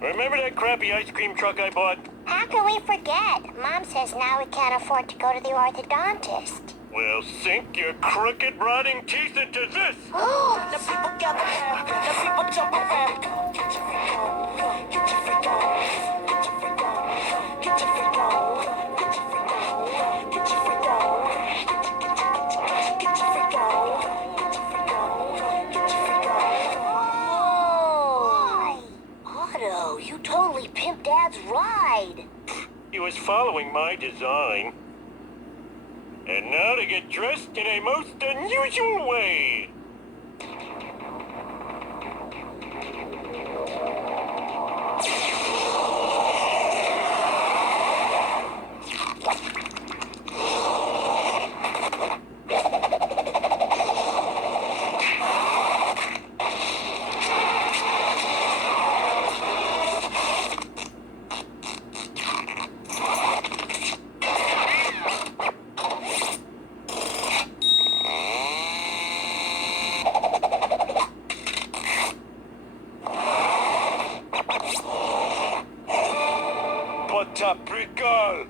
Remember that crappy ice cream truck I bought? How can we forget? Mom says now we can't afford to go to the orthodontist. Well, sink your crooked, rotting teeth into this! The people gather round, the people jump around. Get your freak on, get your freak on, get your freak on, get your freak on, get your freak on, get your freak on, get your freak on, get your freak on, get your freak on. Whoa! Otto, you totally pimped Dad's ride. He was following my design. And now to get dressed in a most unusual way. What a bricole!